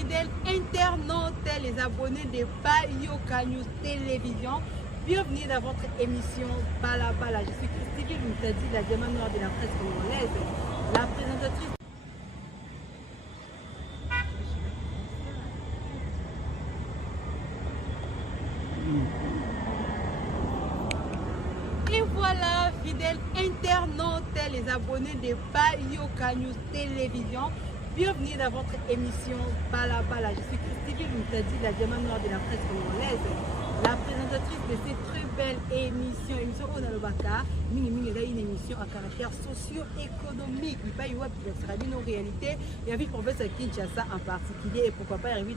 fidèles internautes, les abonnés de Bayoka News Télévision. Bienvenue dans votre émission Bala Bala. Je suis Christine Moutadi, la diamant noire de la presse congolaise, la présentatrice. Et voilà, fidèles internautes, les abonnés de Bayoka News Télévision. Bienvenue dans votre émission Bala Bala. Je suis Christine Moutadi, la diamant noire de la presse congolaise, la présentatrice de cette très belle émission. Émission Onalobaka, une émission à caractère socio-économique. Il n'y a pas de réalité. Il y a une province à Kinshasa en particulier et pourquoi pas il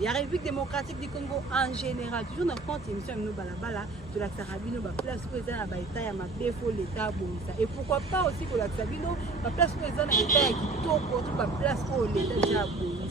y a la République démocratique du Congo en général. Toujours dans compte émission Bala Bala de la Sarabino, la place où ils ont la bataille à ma défaut l'état bonisa. Et pourquoi pas aussi pour la Sarabino, la place où ils ont l'état qui tourne autour de la place où l'état déjà bonisa.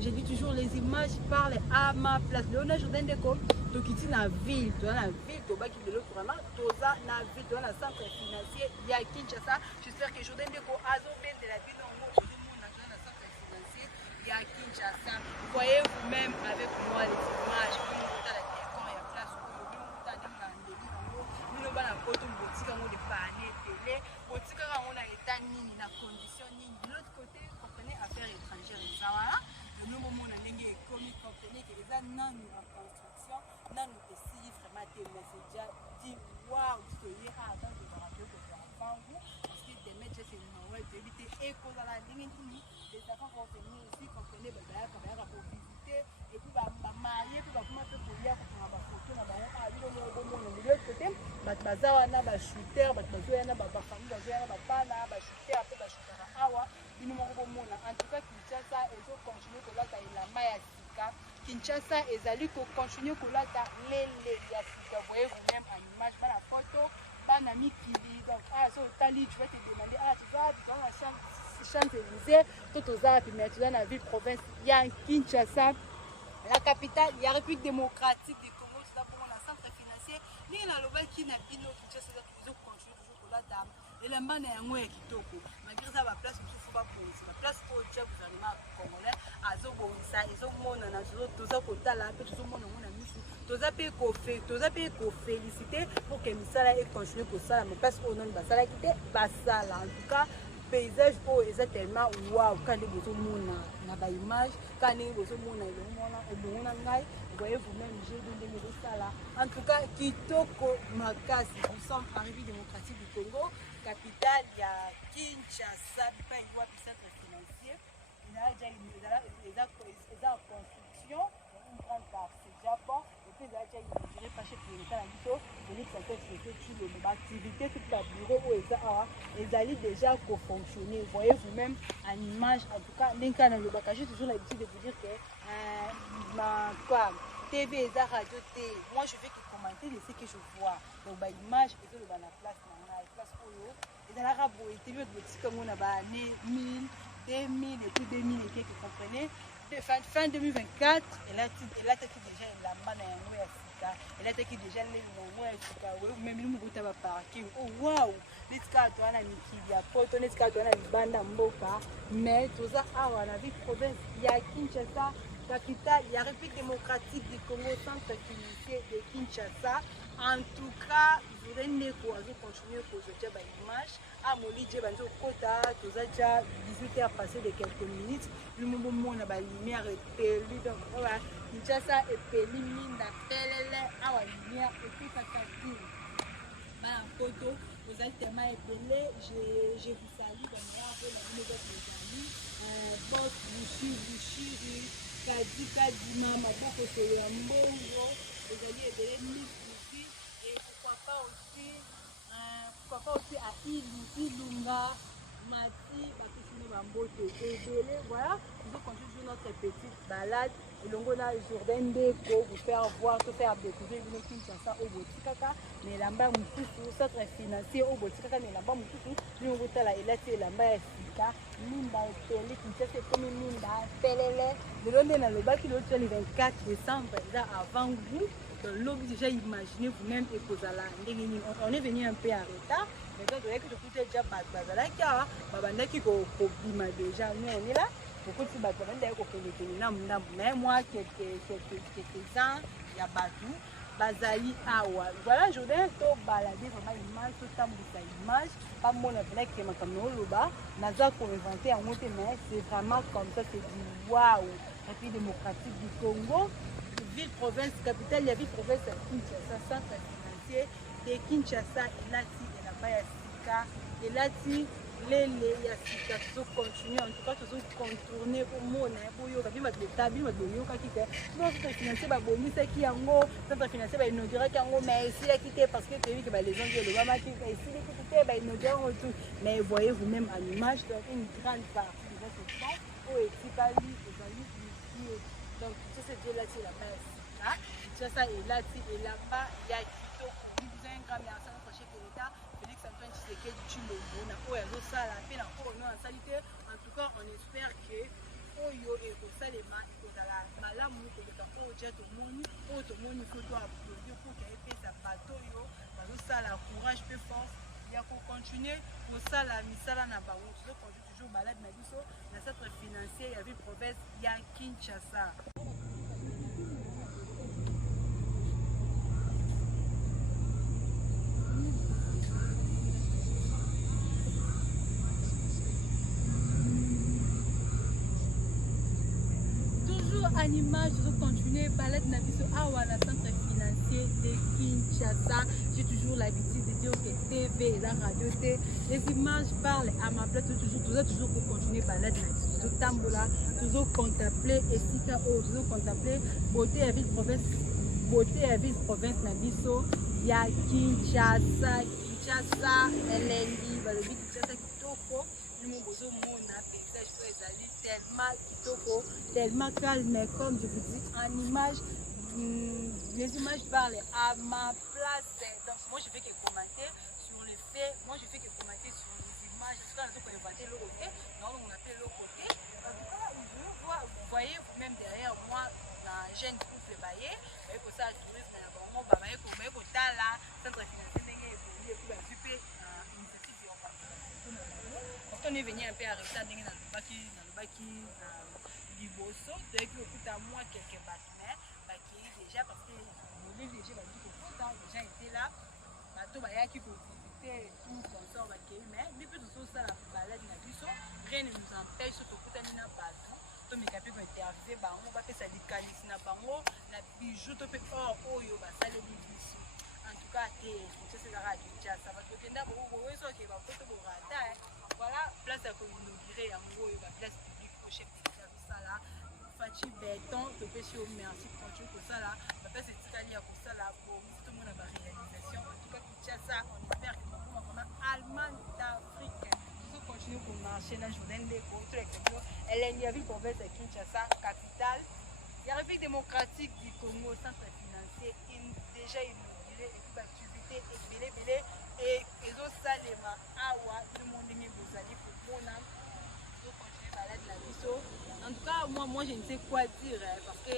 J'ai dit toujours les images parlent à ma place. Léona Jourdain Deco, tu quittes la ville, tu as la ville, tu vas quitter le vraiment, tu as la ville, tu as le centre financier, il y a Kinshasa. J'espère que Jourdain Deco a bien de la ville, on va dans le centre financier, il y a Kinshasa. Voyez vous-même avec moi les images, vous avez la télécom, il y a place où vous avez un débit, vous avez un poteau, vous avez des paniers télé, vous avez un état nini, la condition nini. De l'autre côté, vous comprenez, affaires étrangères et ça, voilà. Le nouveau monde a été commis, comprenez que les gens n'ont en construction, n'ont pas si vraiment des messages dit waouh, tu es à attendre de rappeler que tu as enfant vous, parce que des métiers c'est une nouvelle d'éviter et cause à la ligne les enfants vont venir ici, comprenez, pour visiter et puis marier, puis comment faire pour y aller pour la photo, dans la ville, de l'autre côté, bazawana, shooter, bazawana, famille, bazawana, bapana, shooter, après shooter à awa. En tout cas, Kinshasa est continué pour la Maya Sika. Kinshasa est allé continuer pour la Sika. Vous voyez vous-même en image, dans la photo, Banami Kili. Donc, sur le tali, tu vas te demander, tu vas dans la Champs-Élysées, tout aux arts, mais tu vas dans la ville province, il y a Kinshasa, la capitale, il y a la République démocratique du Congo, tu vas pour le centre financier. Il y a le qui n'a pas de Kinshasa, qui continue toujours pour la dame. Et la main est un mot qui toque. Malgré ça, la place où il faut pas bondir. La place où il y a le gouvernement congolais, à Zobonisa, ils ont mon ananzo, tous à côté là, tout le monde a mis sous. Tous à payer qu'on féliciter pour que Misala ait continué pour ça. Mais parce qu'on a une basala qui était basala. En tout cas, paysage où ils sont tellement waouh. Quand les beaux monde n'a pas image, quand les beaux monde vous voyez vous-même, j'ai donné ça là. En tout cas, Kitoko Makasi, nous sommes en République démocratique du Congo. Capitale, il y a Kinshasa, il y a un centre financier. Il y a déjà en construction, une grande partie Japon, et puis il y a déjà inauguré par chez l'État Namiso, il y a une activité, toute la bureau où ils allaient déjà fonctionner. Vous voyez vous-même en image, en tout cas, j'ai toujours l'habitude de vous dire que TV et radio T, moi je fais que commenter de ce que je vois. Donc, l'image est dans la place, et dans la rabo, et TV de comme on a 1000, 2000 et puis 2000 et quelques, vous comprenez. Fin 2024, elle a attaqué déjà la main à elle a attaqué déjà les noms, même nous, vous avez parqué. Oh waouh! Les cas, tu as la Nikilia, Poto, les cas, tu as la Banda Mboka, mais tout ça, on a vu province, il y a Kinshasa. Capitale, il y a la République démocratique du Congo, centre financier de Kinshasa. En tout cas, vous allez continuer pour ce job à l'image. À Moli, j'ai vendu au quota, tout ça, déjà 18h passé de quelques minutes. Le moment où on a la lumière est pelée, donc voilà, Kinshasa est pelée, mine d'appeler, à la lumière, et puis ça casse. Voilà, photo, vous allez tellement épelé, je vous salue, comme moi, pour la vie de mes amis. Boss, Bouchi, Kadima, Maboko, c'est un bongo, vous allez aider les ici, et pourquoi pas aussi à Ilunga, Mati, Bakisino Bambote, et voilà, nous continuons notre petite balade. Et donc on a Jourdain Deco, vous faire voir, tout faire découvrir une Kinshasa au Botikaka, mais là-bas, Moussou, ça très financier au Botikaka, mais là-bas, Moussou, lui on voit là, et là c'est là-bas, Sika, Minda, Pele, Kinshasa, c'est comme Minda, Pelele, de l'autre dans le bas qui l'autre le 24 décembre, déjà avant vous, l'homme déjà imaginez vous-même et Kozala, on est venu un peu en retard, mais quand vous voyez que je coûte déjà Bazala, qui a, Babanda qui déjà, nous on est là. beaucoup de bateaux mais moi quelques-uns il y a Badou Bazali Awa voilà je voudrais to balader vraiment image tout temps ça image pas mon avec qui m'a comme loba naza pour inventer en monter mais c'est vraiment comme ça c'est du waouh République démocratique du Congo ville province capitale il y a ville province Kinshasa centre financier de Kinshasa et là et là-bas il y a Sika et là les Sika toujours continuer en tout cas toujours contourner au monde pour yo babi mat l'état bi mat yo ka kité non c'est financier ba boni c'est qui yango centre financier ba inaugurer yango mais ici là quitté parce que tu que les gens le ba qui ici les quitté ba inaugurer tout mais voyez vous même en image donc une grande partie de votre temps au Etikali ici donc tout ce Dieu là c'est la base là ça et là et là-bas il y a Kitoko vous avez un grand merci à notre chef de l'État Félix Antoine Tshisekedi Tshilombo na oyo sala pe na oyo na salité en tout cas on espère que oyo ekosalema ekozala malamu koleka oyo tia tomoni oyo tomoni foto applaudir pour que epesa bato oyo bazosala courage pe force ya kocontinue kosala misala na bango tozocontinue toujours balade na biso na centre financier ya ville province ya Kinshasa. En image, je vais continuer balade na biso awa na centre financier de Kinshasa. J'ai toujours l'habitude de dire que TV et la radio, les images parlent à ma place toujours pour continuer balade na biso. Toujours tambola, toujours contempler et si tu toujours contempler beauté à ville province na biso. Il y a Kinshasa, Elendi, balobi Kinshasa kitoko. Mon beau monde a paysage tellement kitoko, tellement calme, comme je vous dis en image, les images parlent à ma place. Donc moi je fais que commenter sur les faits, moi je fais que commenter sur les images. Je suis en inventer le côté, non on appelle le côté. Vous voyez vous-même derrière moi un jeune couple baillé, avec ça tourisme là vraiment baillé comme avec là centre financier et puis initiative on est venu un peu arrêter dans le baki liboso donc écoute à moi quelques bâtiments qui déjà parce que le livre déjà dit que pourtant les gens étaient là bateau baya qui pour visiter tout consort mais depuis tout ça la balade na biso rien ne nous empêche de kutana na bateau to mikapi ko interviewer bango ba pesa likalisi na bango na bijou to pe or oyo ba sale biso en tout cas c'est la radio ça va te kenda bo so ke ba photo bo rata voilà place à inaugurer en gros la place publique au chef de service là Fachi Béton te fait sur merci pour tout pour ça là la place est italienne pour ça là pour tout le monde a réalisation en tout cas Kinshasa on espère que nous pouvons vraiment Allemagne d'Afrique nous continuer pour marcher la journée des contre elle est une ville province de Kinshasa capitale la République démocratique du Congo centre financier déjà inauguré et puis activité et et autres salema awa tout le monde est bozali pour mon âme pour continuer balade la biso en tout cas moi je ne sais quoi dire parce que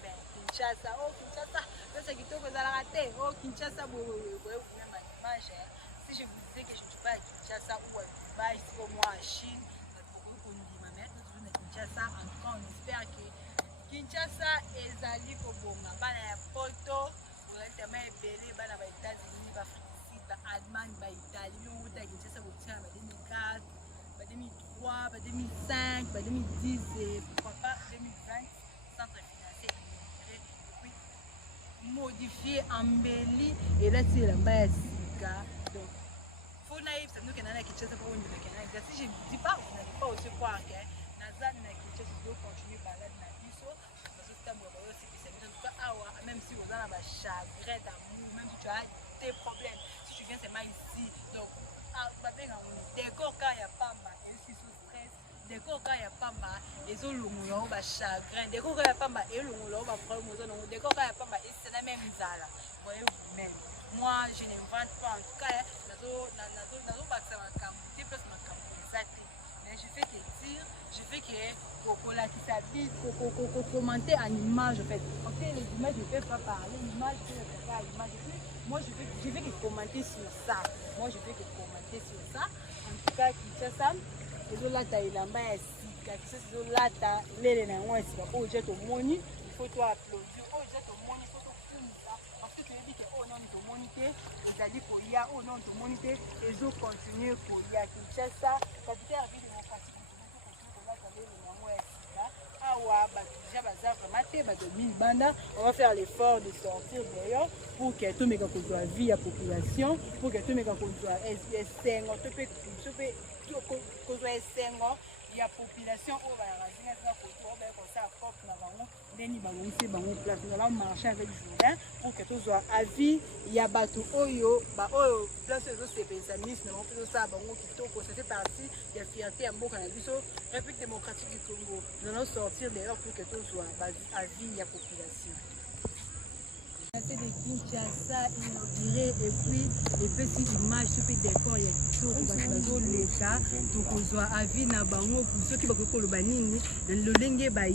Kinshasa Kinshasa c'est qui te la rater Kinshasa vous même à l'image si je vous disais que je ne suis pas à Kinshasa ou à Dubaï c'est comme moi à Chine beaucoup on dit ma mère toujours à Kinshasa en tout cas on espère que Kinshasa ezali kobonga bana ya poto pour tellement belé bana ba États-Unis ba Allemagne, Italie, on a été ça en 2004, 2003, 2005, 2010 et pourquoi pas 2020, centre financier inauguré, puis modifié, embelli et là c'est la base. Donc, faut naïf, ça nous qu'on a la Kinshasa pour une Canada. Si je ne dis pas, vous n'allez pas aussi croire que Nazan na Kinshasa doit continuer balade na biso parce que c'est un bon spécialiste. En tout cas, même si vous avez un chagrin d'amour, même si tu as des problèmes. C'est mal ici donc décor quand il y a pas mal et si sous stress décor quand il y a pas mal et zo longulo ba chagrin décor quand il y a pas mal et longulo ba problème zo décor quand il y a pas mal et c'est la même zala voyez vous même moi je n'invente pas en tout cas nazo pas ça ma cam c'est plus ma cam exact mais je fais que dire je fais que cola qui s'habille commenter en image en fait ok les images je fais pas parler l'image c'est pas l'image moi je vais que commenter sur ça. Moi je vais que commenter sur ça. En tout cas, Kinshasa, et là Thaïlanda est c'est lata lele na moi c'est pas objet au moni il faut toi applaudir objet au moni il faut tout ça parce que tu dis que oh non ton monité c'est-à-dire qu'il y a oh non ton monité et je continue pour y a Kinshasa capitale ville démocratique on va faire l'effort de sortir d'ailleurs pour que tout le monde soit vie à la population, pour que tout le monde soit il y a population où on va marcher avec Jourdain pour que tout soit à vie. Il y a bateau oyo, place de spécialistes, ça fait partie de la fierté à Bokanabisso, République démocratique du Congo. Nous allons sortir d'ailleurs pour que tout soit à vie, il y a population. De Kinshasa inauguré et puis si image ce décor il y a tout bazo leka donc ozwa avis na bango pour ceux qui ba ko lobanini le lenge ba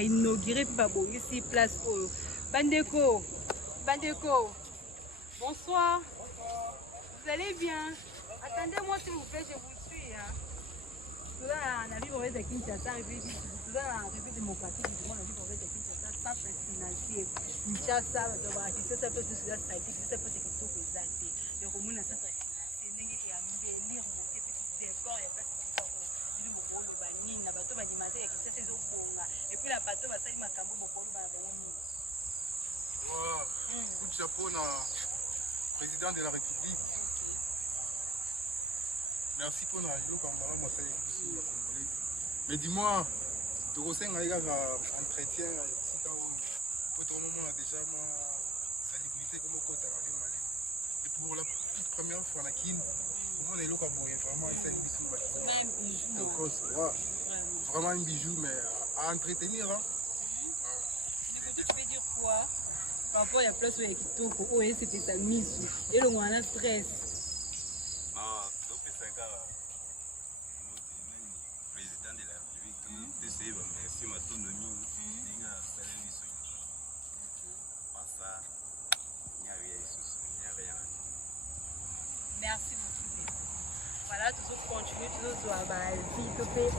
inauguré puis ba bongisi place au Bandeko bonsoir vous allez bien attendez-moi s'il vous plaît je vous suis hein tout là on a vu mauvais de Kinshasa tout là la République démocratique du monde on a vu mauvais de Kinshasa pas financier Kinshasa ça peut se faire ça ça peut être tout exacté donc au moins ça c'est ndenge et embellir monter petit décor il y a pas de mokolo banini na bato bandimate ya Kinshasa ezobonga et puis la bato basali makambo mokolo bana bango nini coup de chapeau na président de la République merci pour na yo kambala mosali biso ya congolais mais dis-moi tu kosenga les gars entretien sika oyo pour le moment déjà moi salubrité comme au côté et pour la toute première fois na kin comment on est là vraiment il s'est bisou même bijou vraiment un bijou mais à entretenir hein tu peux dire quoi par rapport à place où il y a kitoko oh et c'était ça mise et le moins stress président de la République de merci ma autonomie merci beaucoup. Voilà, toujours continuer, toujours la vie de paix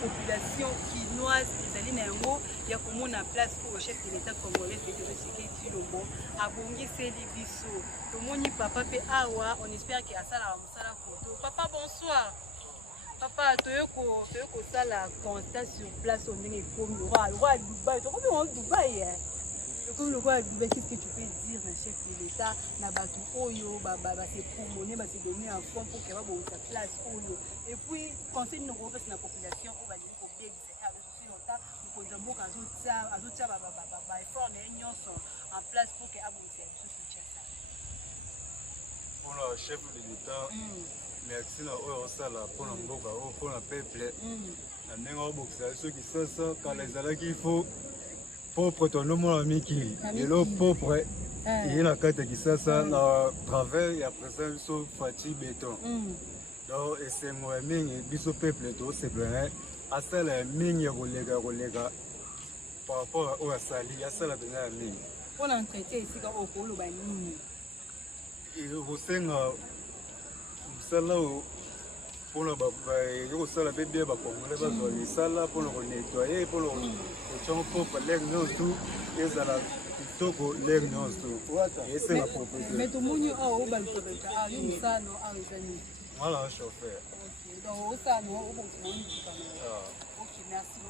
population quinoise, les Alliés, il y a comme on a place pour le chef de l'État congolais, c'est que ce qui est le mot. Abongi c'est les bisous. Tout le monde papa pe awa, on espère qu'il y a ça la photo. Papa bonsoir. Papa, tu as la constat sur place, on est comme le roi de Dubaï. Tu as combien de Dubaï? Comme le roi de Dubaï, qu'est-ce que tu peux dire, le chef de l'État? Nabatu Oyo, c'est pour monnaie, c'est donner un fonds pour qu'il y ait sa place Oyo. Et puis, conseil nous refait la population, on va dire qu'on peut aussi longtemps, nous posons beaucoup en place pour qu'il y ait ça. Pour le chef de l'État, merci à Oyo pour le Mboka, pour le peuple. Ceux qui sont ça, quand les alliés qu'il faut. Propre ton nom ami qui est là propre il y a la carte qui ça na travers et après ça so fati béton donc et c'est moi mingi biso peuple to c'est bien à ça la mingi kolega par rapport au asali à ça la bien mingi on a traité ici au polo banini et au senga ça là pour le yo sala bébé ba congolais ba zo sala pour le nettoyer pour le chon propre l'air non tout et ça la kitoko l'air non tout et c'est la propriété mais tout monde au ba propriété ah yo ça non ah les voilà chauffeur donc ça non au bon ok merci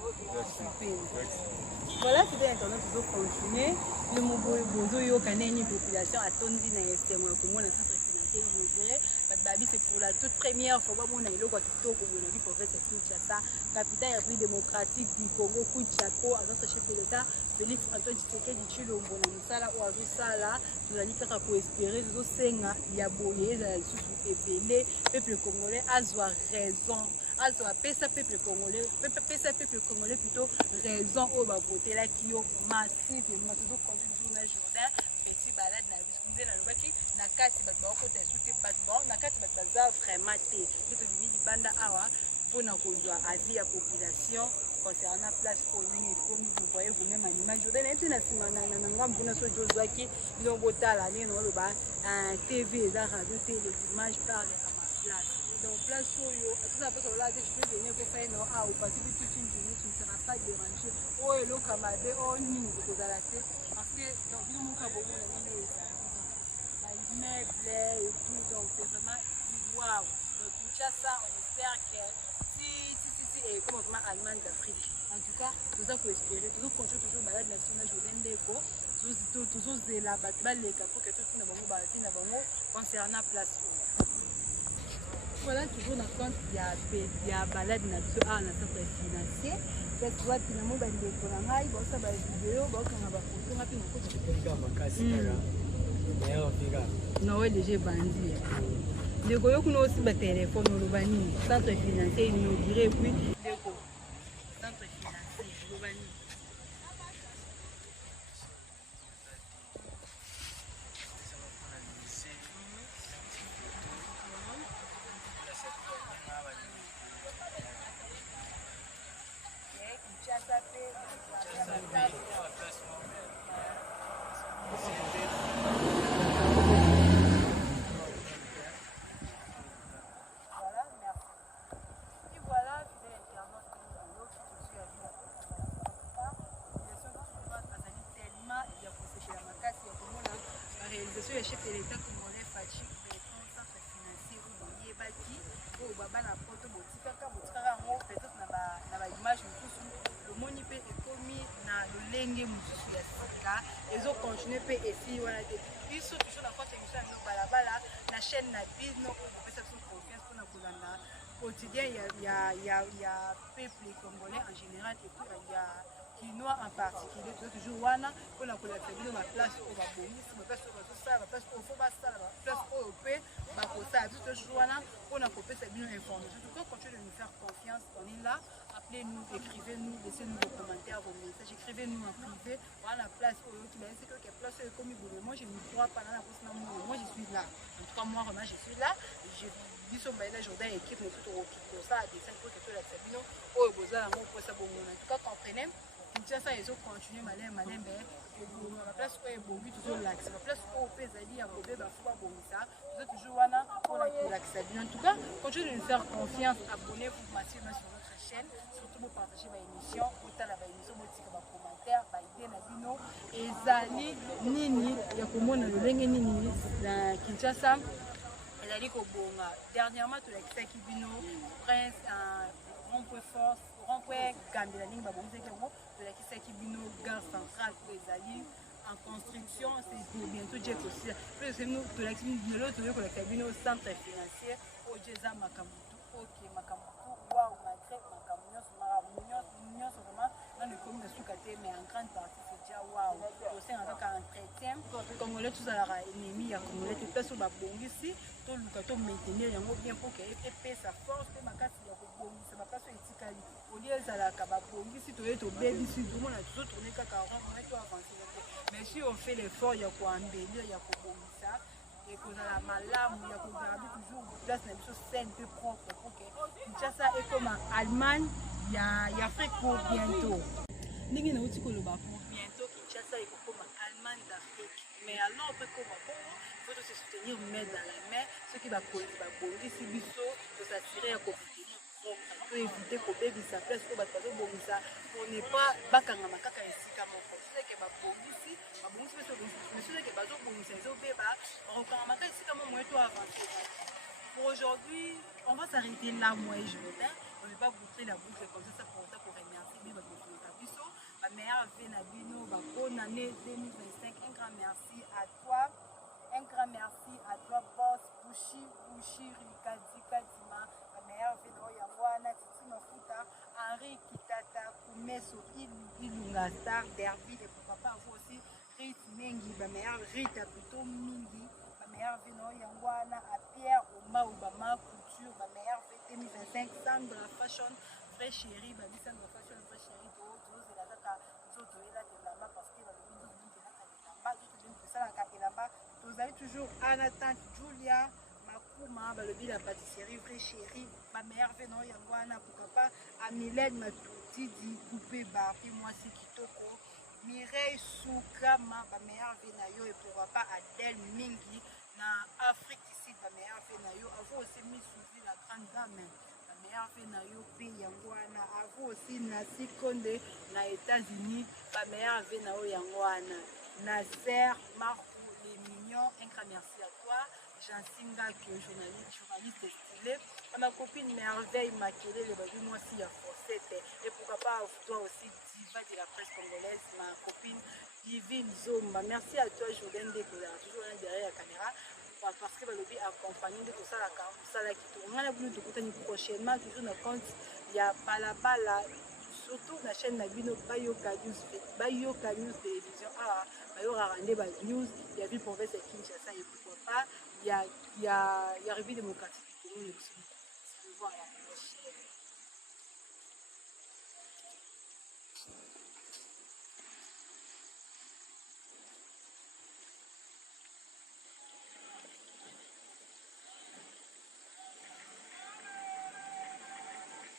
voilà c'était internet toujours continuer le moboy bozo yo kaneni population atondi na estemo ko mona centre c'est pour la toute première fois qu'on a eu le prophète Kinshasa, capitale République démocratique du Congo, coup de chapeau à notre chef de l'État, Félix Antoine Tshisekedi Tshilombo, Nanisala ou Azusala, nous allons dire pour espérer, nous allons Yaboye, nous peuple congolais, avoir raison, avoir peuple congolais plutôt raison au voter là qui ont massif, nous avons conduit le journal Jourdain. Balade na biskunde na lobaki na kati bato ba ko te soute bato ba na kati bato baza vraiment te biso bimi libanda awa pona kozwa avis ya population concernant place au nini comme vous voyez vous même en image Jourdain et na sima na ngambu na so jozwaki bino botala ni no loba TV za radio télé les images parlent à ma place donc place où tu peux venir pour faire non, ou passer toute une journée, tu ne seras pas dérangé. Oh, et l'eau camarade, oh, ni de parce que dans le monde, les meubles et tout, donc c'est vraiment waouh. Donc, ça, on espère que si, comme vraiment Allemagne d'Afrique. En tout cas, tout ça pour espérer, toujours construire toujours malade nationale, je donne des cours, toujours la balle, les capos, que tout le monde concernant la place. Voilà, toujours dans le compte, il y a balade nationale, un centre financier. Qu'est-ce que tu vois, finalement, il y a des programmes, il y a des vidéos, il y a des photos. Non, oui, déjà bandit. Les goyos qui ont aussi des téléphones, le centre financier inauguré, puis les centre financier, l'Urbanie. Réalisation des chefs de l'État congolais Fachi Béton, centre financier où il y a bâti, où Baba na poto botikaka ngo peut-être na ba image mususu le moni pe ekomi na lolenge mususu ya sika ezo continuer pe esi wana te biso toujours na côté émission no balabala na chaîne na bino où on peut se confiance pour na kolanda quotidien il y a peuple congolais en général et puis il y a Kinois en particulier, toujours wana pour la collecter ma place au Baboni, ma place au Basosa, ma place au Fobasa, ma place au OP, ma Kosa, toujours wana pour la couper cette bien information. En tout cas, continuez de nous faire confiance, on est là. Appelez-nous, écrivez-nous, laissez-nous vos commentaires, vos messages, écrivez-nous en privé. Voilà la place où tu m'as dit que la place est comme il moi je ne crois pas dans la place moi je suis là. En tout cas, moi, vraiment, je suis là. Je dis sur ma journée équipe, mais tout au ça, des 5 pour que tu la sabino, oh, vous avez un mot pour ça, bon, en tout cas, comprenez. Kinshasa ils ont continué malin la place où est bongi toujours l'axe la place où on peut aller à Kobe bafuba bonisa toujours wana pour la en tout cas continuez de nous faire confiance abonnez-vous massivement sur notre chaîne surtout pour partager ma émission autant la émission motika ba commentaire ba idée na bino ezali nini ya komona lolenge nini na Kinshasa ezali kobonga dernièrement tu la kibino prince rond-point force rond-point Gambia ligne ba bonze ke ngo de la Kisaki Bino gare centrale en construction c'est pour bientôt dire aussi plus nous de la Kisaki l'autre de la cabine au centre financier au Jeza Makamutu OK Makamutu waouh malgré Makamunyos Maramunios vraiment dans le commune de Soukate mais en grande partie c'est déjà waouh aussi en tant qu'entretien congolais tous à la ennemi ya congolais tout place ba bongisi to luka to maintenir yango bien pour que épée sa force pe makasi ya kobongisa ba place etikali au lieu ezalaka ba bongisi to eto baby si tout le monde a toujours tourné kaka rond on est avancer mais si on fait l'effort ya ko embellir ya kobongisa et que dans la malamu ya ko garder toujours place na biso saine peu propre pour que Kinshasa est comme en Allemagne il y a Afrique pour bientôt ndenge na uti koloba pour bientôt Kinshasa est comme en Allemagne d'Afrique mais alors peut comme Congo il faut se soutenir main dans la main ceux qui va bongisi biso to s'assurer ya ko pour éviter qu'on baby sa place pour battre pour ne pas bakanga makaka esika moko c'est que babongisi monsieur que bazo bongisa zo beba rekanga makaka esika moko moi to avancer pour aujourd'hui on va s'arrêter là moi et je on ne va pas boucler la boucle comme ça pour remercier bien votre biso ma meilleure Venabino ba bonne année 2025 un grand merci à toi boss Bushi Rikadi Kadima meilleur vino yangwana Titi Mafuta Henri Kitata Kumeso Ilunga Star Derby et pourquoi pas vous aussi Rit Mengi ba meilleur Rita plutôt Mingi ba meilleur vino yangwana à Pierre Oma Obama Couture ba meilleur 2025 Sandra Fashion Vrai Chéri ba Sandra Fashion Vrai Chéri to c'est la data zoto ela de là parce que ba vous avez toujours Anathan Julia Makuma balobi la pâtisserie Vrai Chéri ma mère venon yangwana pourquoi pas Amilène Matuti di coupé Barbie moi c'est Kitoko Mireille Soukama ma mère venayo et pourquoi pas Adèle Mingi na Afrique ici ba meilleur fait na yo avant aussi mis suivi la grande dame ba meilleur fait na yo pays yango wana avant aussi na Sikonde na États-Unis ba meilleur fait na yo yango wana Nasser Marcou les mignons un grand merci à toi Jean Singak journaliste stylé à ma copine merveille Makelé le babi moi si ya Fossette et pourquoi pas toi aussi diva de la presse congolaise ma copine Divine Zomba merci à toi Jordan Dekola toujours derrière la caméra parce que le accompagné de tout ça la qui tourne on a voulu de prochainement toujours dans compte il y a Balabala surtout la chaîne Nabino Bayoka News télévision Bayoka Rande ba news il y a vu province de Kinshasa et pourquoi pas il y a République démocratique du Congo aussi voilà